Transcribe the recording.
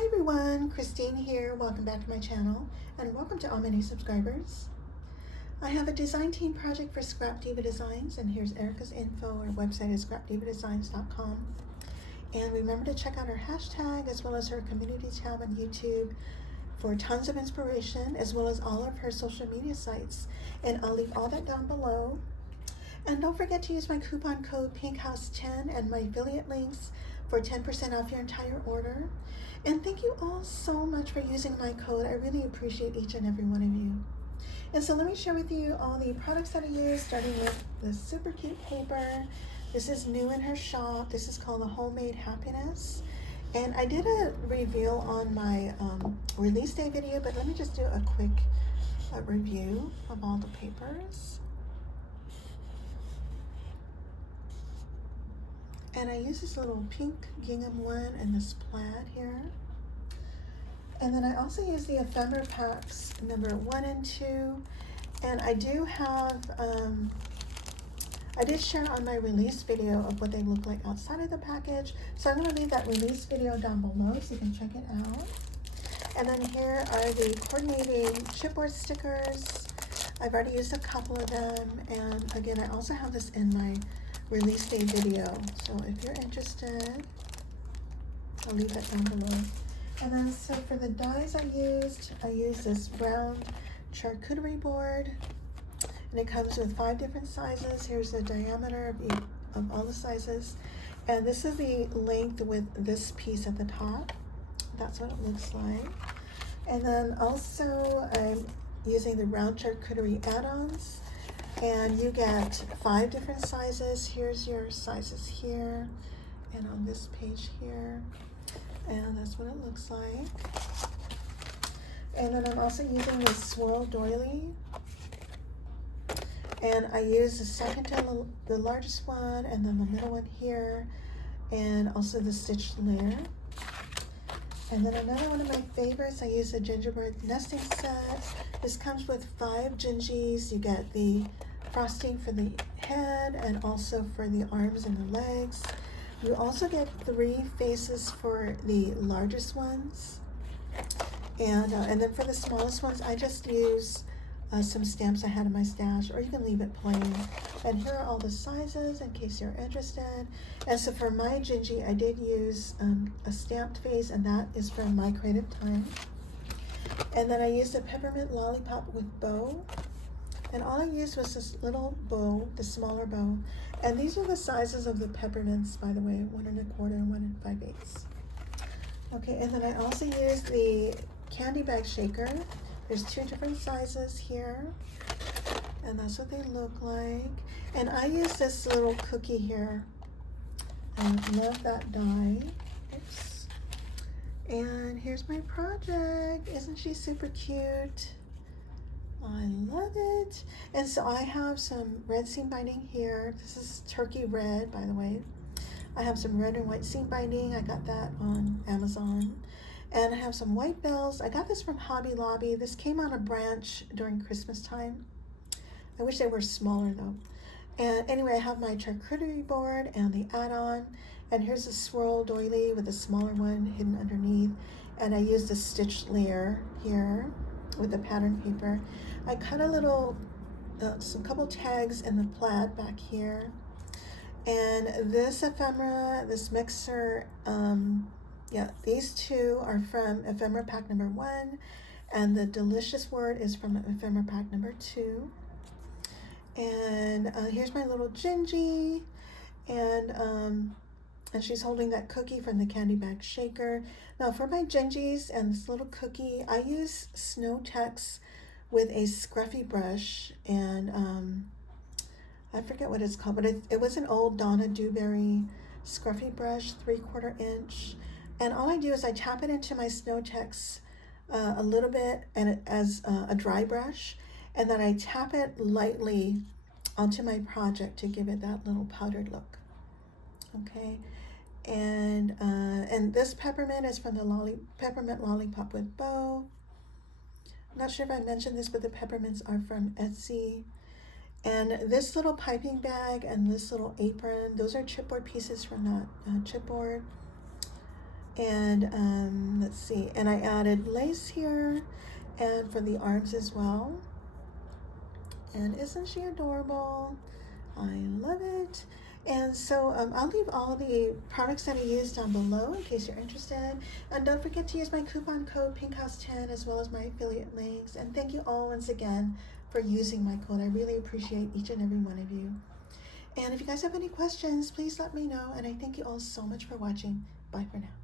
Hi everyone, Christine here. Welcome back to my channel and welcome to all my new subscribers. I have a design team project for Scrap Diva Designs, and here's Erica's info. Our website is scrapdivadesigns.com. And remember to check out her hashtag as well as her community tab on YouTube for tons of inspiration, as well as all of her social media sites. And I'll leave all that down below. And don't forget to use my coupon code PINKHOUSE10 and my affiliate links for 10% off your entire order. And thank you all so much for using my code. I really appreciate each and every one of you. And so let me share with you all the products that I use, starting with this super cute paper. This is new in her shop. This is called the Homemade Happiness. And I did a reveal on my release day video, but let me just do a quick review of all the papers. And I use this little pink gingham one and this plaid here. And then I also use the Ephemera packs number 1 and 2. And I do have, I did share on my release video of what they look like outside of the package. So I'm going to leave that release video down below so you can check it out. And then here are the coordinating chipboard stickers. I've already used a couple of them. And again, I also have this in my release day video, so if you're interested, I'll leave that down below. And then so for the dies I used this round charcuterie board, and it comes with 5 different sizes. Here's the diameter of all the sizes, and this is the length with this piece at the top. That's what it looks like. And then also I'm using the round charcuterie add-ons. And you get 5 different sizes. Here's your sizes here and on this page here. And that's what it looks like. And then I'm also using this Swirl Doily. And I use the second to the largest one, and then the middle one here, and also the stitched layer. And then another one of my favorites, I use the Gingerbread Nesting Set. This comes with 5 gingies. You get the frosting for the head and also for the arms and the legs. You also get 3 faces for the largest ones. And then for the smallest ones, I just use some stamps I had in my stash, or you can leave it plain. And here are all the sizes in case you're interested. And so for my gingy, I did use a stamped face, and that is from My Creative Time. And then I used a Peppermint Lollipop with bow. And all I used was this little bow, the smaller bow. And these are the sizes of the peppermints, by the way, 1 1/4 and 1 5/8. Okay, and then I also used the candy bag shaker. There's 2 different sizes here, and that's what they look like. And I use this little cookie here. I love that die. Oops. And here's my project. Isn't she super cute? I love it. And so I have some red seam binding here. This is turkey red, by the way. I have some red and white seam binding. I got that on Amazon. And I have some white bells. I got this from Hobby Lobby. This came on a branch during Christmas time. I wish they were smaller though. And anyway, I have my charcuterie board and the add-on. And here's a Swirl Doily with a smaller one hidden underneath. And I used a stitched layer here with the pattern paper. I cut a little, couple tags in the plaid back here. And this ephemera, this mixer, yeah, these 2 are from ephemera pack number 1, and the delicious word is from ephemera pack number 2. And here's my little gingy, and she's holding that cookie from the candy bag shaker. Now for my gingies and this little cookie, I use Snow Tex with a scruffy brush, and I forget what it's called, but it was an old Donna Dewberry scruffy brush, 3/4 inch. And all I do is I tap it into my Snow Tex a little bit, and as a dry brush, and then I tap it lightly onto my project to give it that little powdered look. Okay, and this peppermint is from the Peppermint Lollipop with bow. I'm not sure if I mentioned this, but the peppermints are from Etsy. And this little piping bag and this little apron, those are chipboard pieces from that chipboard. And let's see, and I added lace here and for the arms as well. And isn't she adorable? I love it. And so I'll leave all the products that I used down below in case you're interested. And don't forget to use my coupon code PINKHOUSE10 as well as my affiliate links. And thank you all once again for using my code. I really appreciate each and every one of you. And if you guys have any questions, please let me know. And I thank you all so much for watching. Bye for now.